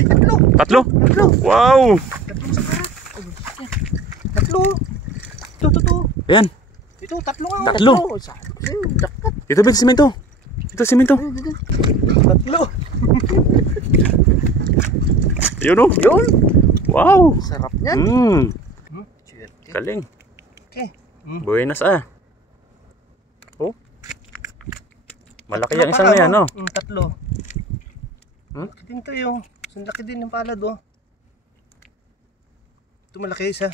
Ay, tatlo. Tatlo? Tatlo. Wow! Tatlong sa karat. Tatlo. Ito. Ayan. Ito, tatlo nga. Tatlo. Jackpot. Ito ba simento? Ito simento. Tatlo. Yun o. Yun. Wow. Sarap niyan. Galing. Okay. Buenas ah. Oh. Malaki yung isang na yan, no? Tatlo. Laki din to yung. Laki din ng palad, oh. Ito malaki isa.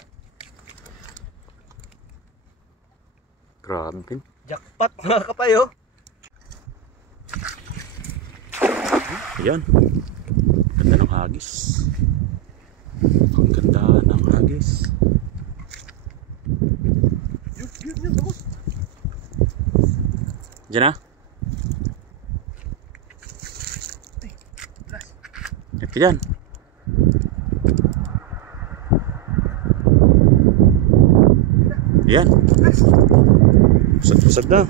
Grabe pin. Jackpot mga kapay, oh. Ayan. Ganda ng hagis. Ang ganda ng hagis. Yun, bagus. Diyan na. Ito dyan. Ayan. Pusad-pusad na.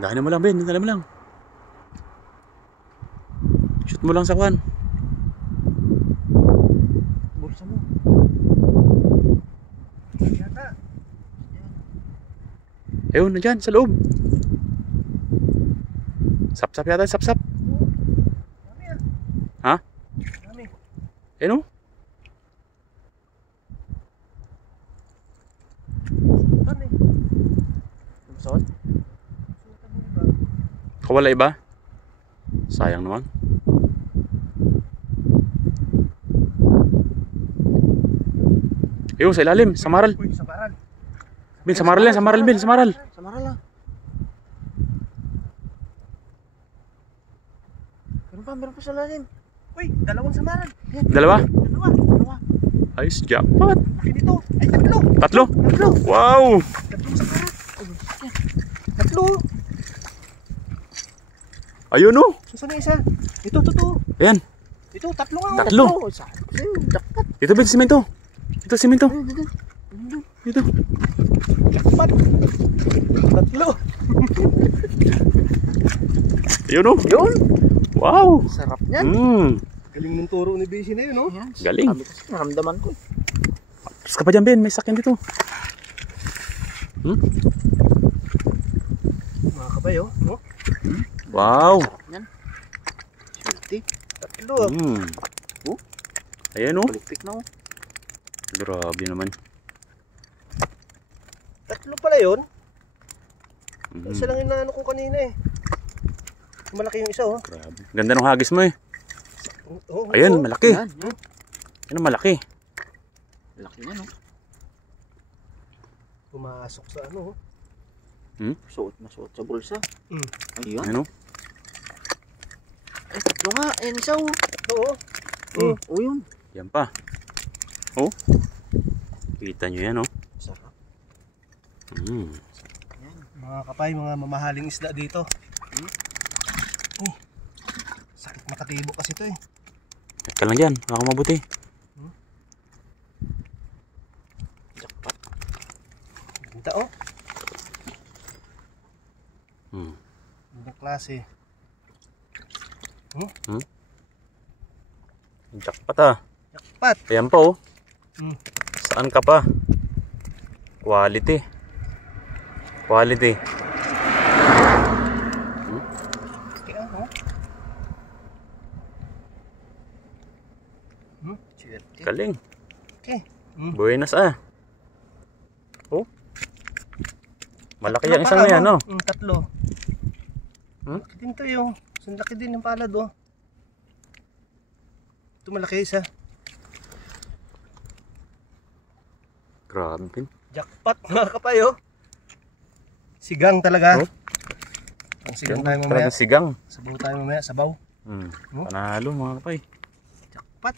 Dahil mo lang, Ben. Dahil mo lang. Shoot mo lang sa kwan. Bulsa mo. Yata. Ayun, nandyan, sa loob. Sap-sap yata, sap-sap. Dami ah. Ha? Dami. Ayun o. Sultan eh. Saan? Sultan mo ba? Kawala iba? Sayang naman. Ayun, sa ilalim, sa maral. Uy, sa baral. Bin, sa maral yan, sa maral, Bin, sa maral. Sa maral ah. Meron pa sa lalim. Uy, dalawang sa maral. Dalawa? Dalawa. Ayos, jackpot. Laki dito. Ay, tatlo. Tatlo? Tatlo. Wow! Tatlong sa karat. Tatlo. Ayun o. Susunod isa. Ito. Ayan. Ito, tatlo nga. Tatlo. Jackpot. Ito, Ben, simento. Ito, simento. Ito. Jackpot. Tatlo. Ayun o. Yun. Wow! Sarap niyan. Galing ng turo ni Bisi na yun, no? Galing. Sabi ko, naramdaman ko. Tapos ka pa dyan, Ben. May sakyan dito. Mga kabay, oh. No? Wow! Yan. Swerte. Tatlo, ah. Oh. Ayan o. Palikpik na, oh. Grabe naman. Tatlo pala yun. Isa lang yung naano ko kanina, eh. Malaki yung isa, oh. Grabe. Ganda ng hagis mo eh. Oh, Ayan, oh. malaki. Yan. Ayan, malaki. Malaki na, no? Pumasok sa ano, oh. Suot sa bulsa. Ayun. Ayan o. Ay, tatlo nga. Ayan isa, oh. Oo. Oh, yun. Yan pa. Oh. Kita nyo yan o. Sarap. Mga kapay, mga mamahaling isda dito. Sakit makatibo kasi ito, eh. Ka lang dyan. Ako mabuti. Jackpot. Ganda, oh. Ganda klase. Jackpot ah. Jackpot. Ayan pa oh. Saan ka pa? Quality. Quality. Okay, oh. Swerte. Galing. Okay. Buenas ah. Oh. Malaki yung isang na yan, no? Tatlo. Laki din to yung. Laki din ng palad, oh. Ito malaki isa. Grabe pin. Jackpot mga kapay, oh. Sigang talaga. Oh. Ang sigang tayo mamaya. Talagang sigang. Sabaw tayo mamaya, sabaw. Panalo mga kapay. Jackpot.